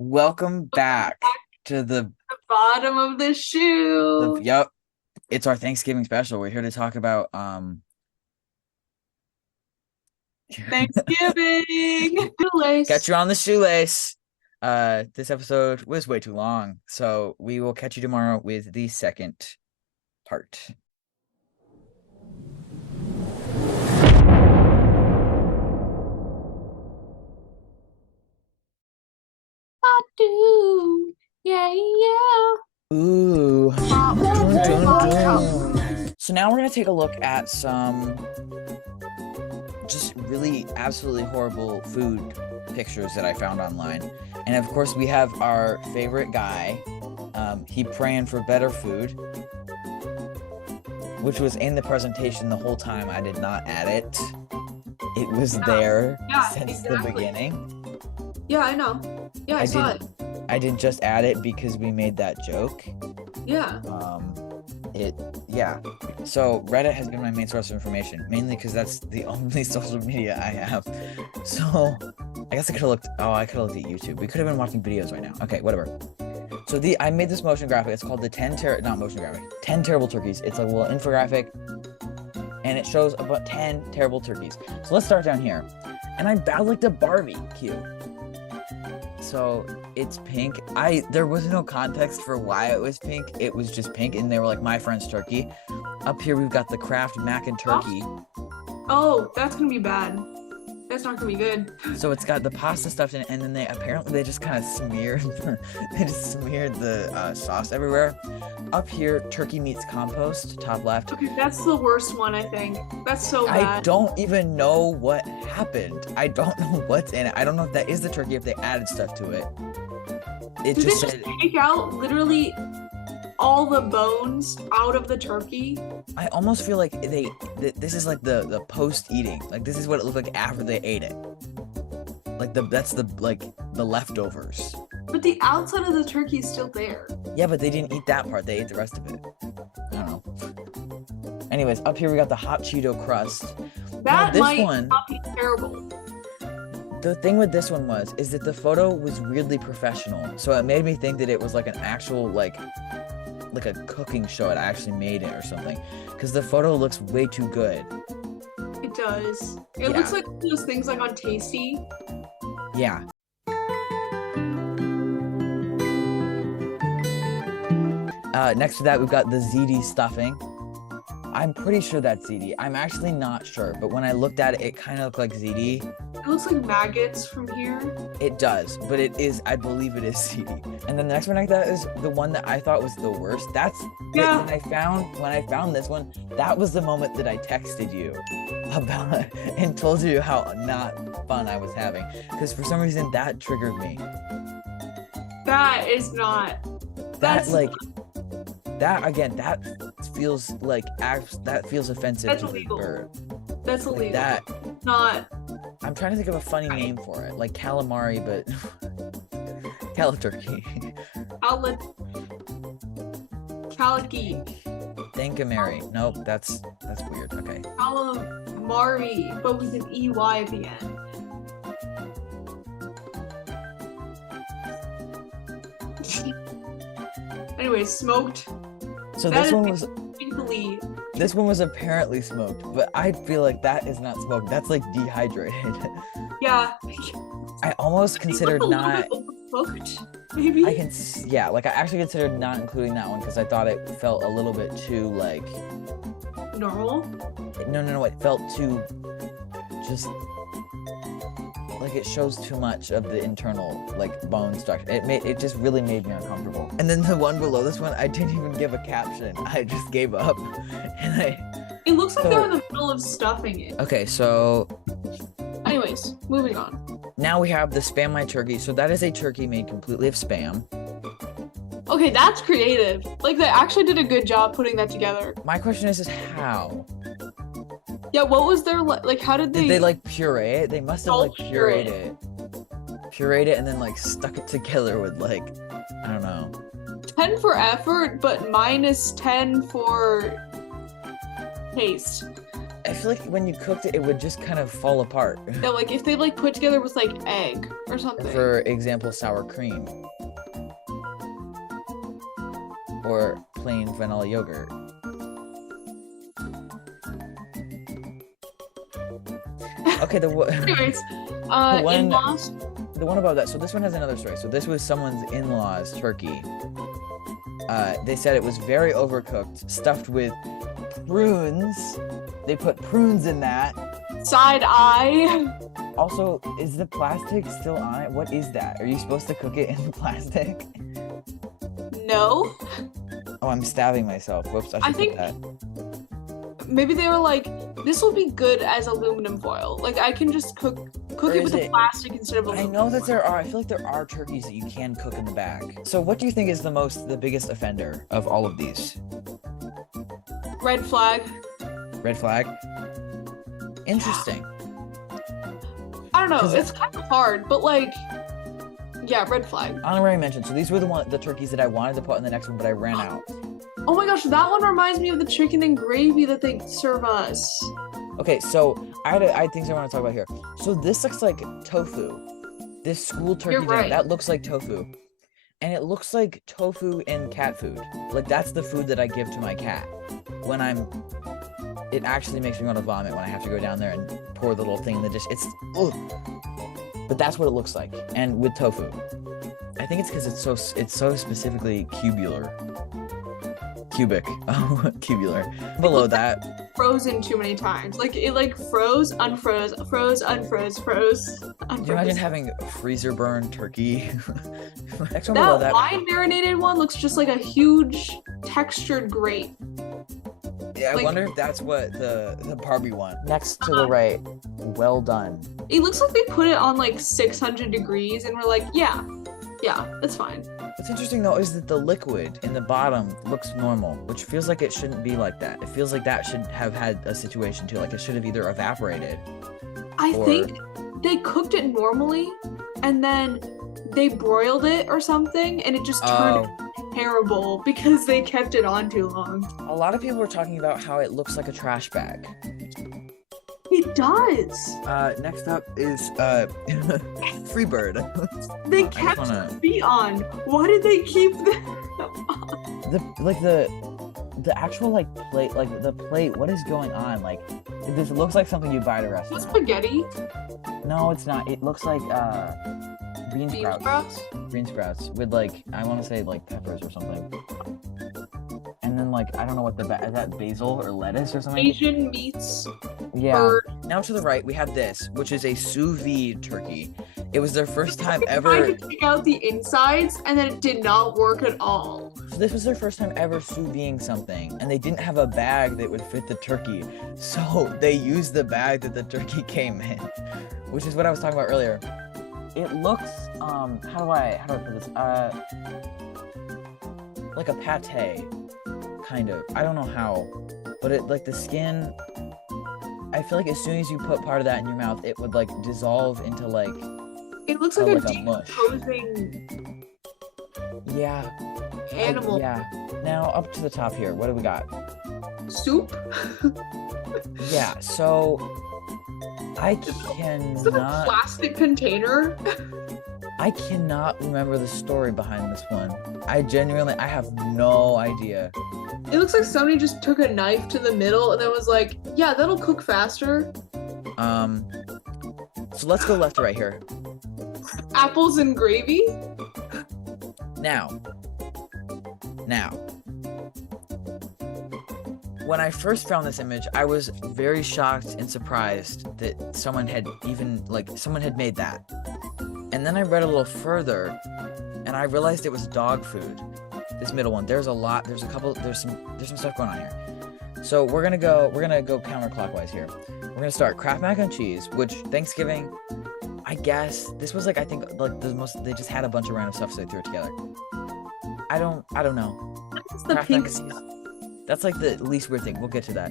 Welcome back to the Bottom of the shoe. yep. It's our Thanksgiving special. We're here to talk about Thanksgiving. catch you on the shoelace. This episode was way too long, so we will catch you tomorrow with the second part. I do. Yeah, yeah. Ooh. Dun, dun, dun. So now we're gonna take a look at some just really absolutely horrible food pictures that I found online. And of course we have our favorite guy. He praying for better food, which was in the presentation the whole time. I did not add it. It was there since the beginning. Yeah, I know. Yeah, I saw it. I didn't just add it because we made that joke. Yeah. So Reddit has been my main source of information, mainly because that's the only social media I have. So I guess I could have looked. Oh, I could have looked at YouTube. We could have been watching videos right now. Okay, whatever. So I made this motion graphic. It's called the 10 terrible turkeys. It's a little infographic, and it shows about 10 terrible turkeys. So let's start down here. And I licked a barbecue. So it's pink. There was no context for why it was pink. It was just pink, and they were like, my friend's turkey. Up here we've got the Kraft mac and turkey. Oh, that's gonna be bad. That's not gonna be good. So it's got the pasta stuffed in it, and then they just kind of smeared the sauce everywhere. Up here, turkey meats compost, top left. Okay, that's the worst one, I think. That's so bad. I don't even know what happened. I don't know what's in it. I don't know if that is the turkey, if they added stuff to it. Did they just take out literally all the bones out of the turkey? I almost feel like this is like the post eating. Like this is what it looked like after they ate it. Like that's the leftovers. But the outside of the turkey is still there. Yeah, but they didn't eat that part. They ate the rest of it. I don't know. Anyways, up here we got the hot Cheeto crust. That might not be terrible. The thing with this one is that the photo was weirdly professional. So it made me think that it was like an actual like a cooking show. It actually made it or something. Because the photo looks way too good. It does. It looks like those things like on Tasty. Yeah. Next to that, we've got the ziti stuffing. I'm pretty sure that's ziti. I'm actually not sure, but when I looked at it, it kind of looked like ziti. It looks like maggots from here. It does, but it is, I believe it is ziti. And then the next one like that is the one that I thought was the worst. When I found this one, that was the moment that I texted you about it and told you how not fun I was having. Because for some reason, that triggered me. That is not. That feels offensive that's to illegal. the bird. That's illegal. That not. I'm trying to think of a funny name for it, like calamari, but calaturkey. Calicky. Thankamary. Nope, that's weird. Okay. Calamari, but with an EY at the end. Anyways, smoked. So this one was apparently smoked, but I feel like that is not smoked. That's like dehydrated. Yeah. I almost considered not smoked. Maybe. I actually considered not including that one because I thought it felt a little bit too like normal. No. It felt too just like it shows too much of the internal like bone structure. It just really made me uncomfortable. And then the one below this one, I didn't even give a caption. I just gave up. It looks like they're in the middle of stuffing it. Okay, so anyways, moving on. Now we have the Spam My Turkey. So that is a turkey made completely of Spam. Okay, that's creative. Like they actually did a good job putting that together. My question is how? Yeah, what was their like? How did they? Did they like puree it? They must have like pureed it and then like stuck it together with like, I don't know. 10 for effort, but -10 for taste. I feel like when you cooked it, it would just kind of fall apart. Yeah, like if they like put together with like egg or something. For example, sour cream. Or plain vanilla yogurt. Okay, Anyways, in-laws. The one above that. So this one has another story. So this was someone's in-laws turkey. They said it was very overcooked, stuffed with prunes. They put prunes in that. Side eye. Also, is the plastic still on it? What is that? Are you supposed to cook it in the plastic? No. Oh, I'm stabbing myself. Whoops, I should put that. Maybe they were like, this will be good as aluminum foil. Like I can just cook it with the plastic instead of aluminum. I know that I feel like there are turkeys that you can cook in the bag. So what do you think is the biggest offender of all of these? Red flag. Red flag? Interesting. I don't know. It's kind of hard, but like, yeah, red flag. Honorary mention. So these were the turkeys that I wanted to put in the next one, but I ran out. Oh my gosh, that one reminds me of the chicken and gravy that they serve us. Okay, so I had things I want to talk about here. So this looks like tofu. This school turkey dinner, that looks like tofu. And it looks like tofu and cat food. Like that's the food that I give to my cat when it actually makes me want to vomit when I have to go down there and pour the little thing in the dish. Ugh. But that's what it looks like, and with tofu. I think it's because it's so specifically cubic. Cubular. Below that. Frozen too many times. Like it froze, unfroze, froze, unfroze, froze. Can you imagine having freezer burn turkey? Next one that below that. wine marinated one looks just like a huge textured grape. Yeah, I wonder if that's what the Barbie one. Next to the right, well done. It looks like they put it on like 600 degrees and we're like, yeah, that's fine. What's interesting though is that the liquid in the bottom looks normal, which feels like it shouldn't be like that. It feels like that should have had a situation too, like it should have either evaporated. I think they cooked it normally and then they broiled it or something and it just turned terrible because they kept it on too long. A lot of people were talking about how it looks like a trash bag. It does. Next up is Freebird. They kept the feet on. Why did they keep them on? The actual like plate, like the plate. What is going on? Like this looks like something you buy at a restaurant. What's spaghetti? No, it's not. It looks like bean sprouts. Bean sprouts with like I want to say like peppers or something. And then like I don't know what is that basil or lettuce or something? Asian meats. Yeah. Bird. Now to the right we have this, which is a sous vide turkey. It was their first time ever. Tried to take out the insides, and then it did not work at all. So this was their first time ever sous videing something, and they didn't have a bag that would fit the turkey, so they used the bag that the turkey came in, which is what I was talking about earlier. It looks how do I put this? Like a pate, kind of. I don't know how, but it like the skin. I feel like as soon as you put part of that in your mouth, it would like dissolve into like. It looks like a decomposing. Yeah. Animal. Yeah. Now up to the top here. What do we got? Soup. Yeah. So I Is it a plastic container? I cannot remember the story behind this one. I have no idea. It looks like somebody just took a knife to the middle and then was like, yeah, that'll cook faster. So let's go left to right here. Apples and gravy? Now. When I first found this image, I was very shocked and surprised that someone had made that. And then I read a little further and I realized it was dog food. This middle one. There's some stuff going on here. So we're gonna go counterclockwise here. We're gonna start Kraft mac and cheese, which Thanksgiving, I guess this was like, I think like they just had a bunch of random stuff, so they threw it together. I don't know. That's the pink stuff. That's like the least weird thing. We'll get to that.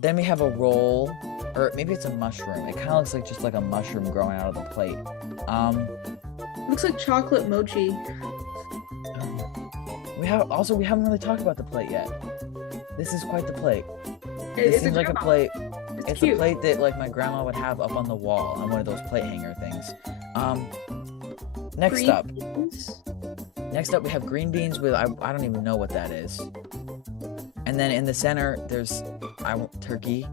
Then we have a roll, or maybe it's a mushroom. It kind of looks like just like a mushroom growing out of the plate. Looks like chocolate mochi. We haven't really talked about the plate yet. This is quite the plate. It seems like a plate It's cute. a plate that like my grandma would have up on the wall on one of those plate hanger things. Next Green up, beans. we have green beans with I don't even know what that is. And then in the center there's turkey.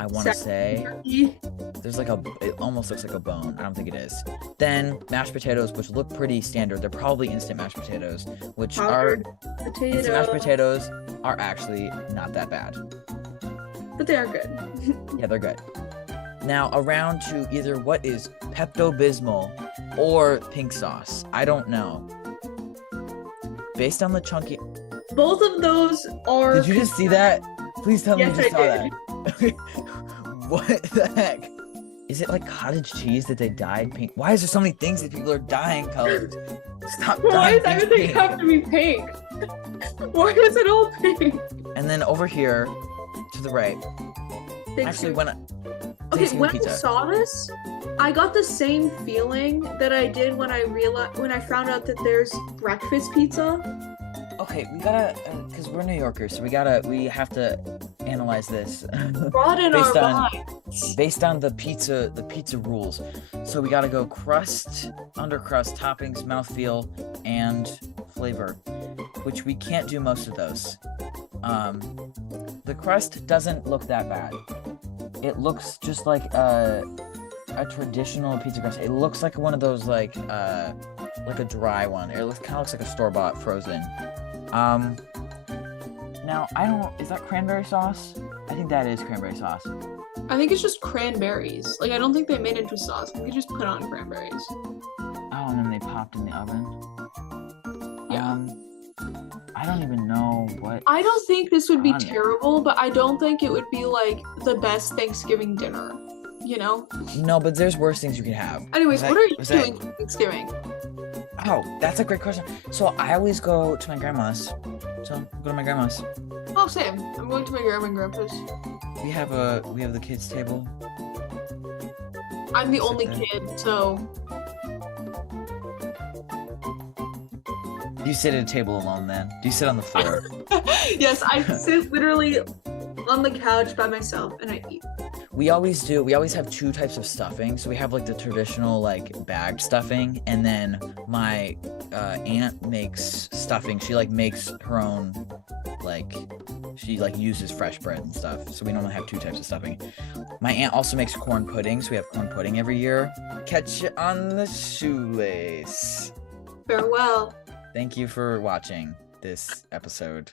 I want to say Turkey. there's like it almost looks like a bone. I don't think it is. Then mashed potatoes, which look pretty standard. They're probably instant mashed potatoes, which Powdered instant mashed potatoes are actually not that bad. But they are good. Yeah, they're good. Now, around to either what is Pepto-Bismol or pink sauce. I don't know. Based on the chunky... Both of those are... Did you just see that? Please tell me you Yes, just I saw did. that. What the heck? Is it like cottage cheese that they dyed pink? Why is there so many things that people are dyeing colors? Stop Why dyeing does things everything pink. have to be pink? Why is it all pink? And then over here, to the right. Actually, when when I pizza. saw this, I got the same feeling that I did when I found out that there's breakfast pizza. Okay, we gotta, because we're New Yorkers, so we have to analyze this Broaden based our on minds. based on the pizza rules. So we gotta go crust, undercrust, toppings, mouthfeel, and flavor, which we can't do most of those. The crust doesn't look that bad. It looks just like a traditional pizza crust. It looks like one of those like a dry one. It kind of looks like a store-bought frozen. Now is that cranberry sauce? I think that is cranberry sauce. I think it's just cranberries. Like, I don't think they made it into sauce. I think they just put on cranberries. Oh, and then they popped in the oven. Yeah. I don't even know what. I don't think this would be on it. terrible, but I don't think it would be like the best Thanksgiving dinner. You know? No, but there's worse things you could have. Anyways, Was what that- are you was that- doing for Thanksgiving? Oh, that's a great question. So I always go to my grandma's. So I go to my grandma's. Oh, same. I'm going to my grandma and grandpa's. We have the kids table. I'm the Sit only there. kid, so Do you sit at a table alone then? Do you sit on the floor? yes, I sit literally on the couch by myself and I eat. We always do. We always have two types of stuffing. So we have like the traditional like bagged stuffing, and then my aunt makes stuffing. She like makes her own, like she like uses fresh bread and stuff. So we normally have two types of stuffing. My aunt also makes corn pudding, so we have corn pudding every year. Catch you on the shoelace. Farewell. Thank you for watching this episode.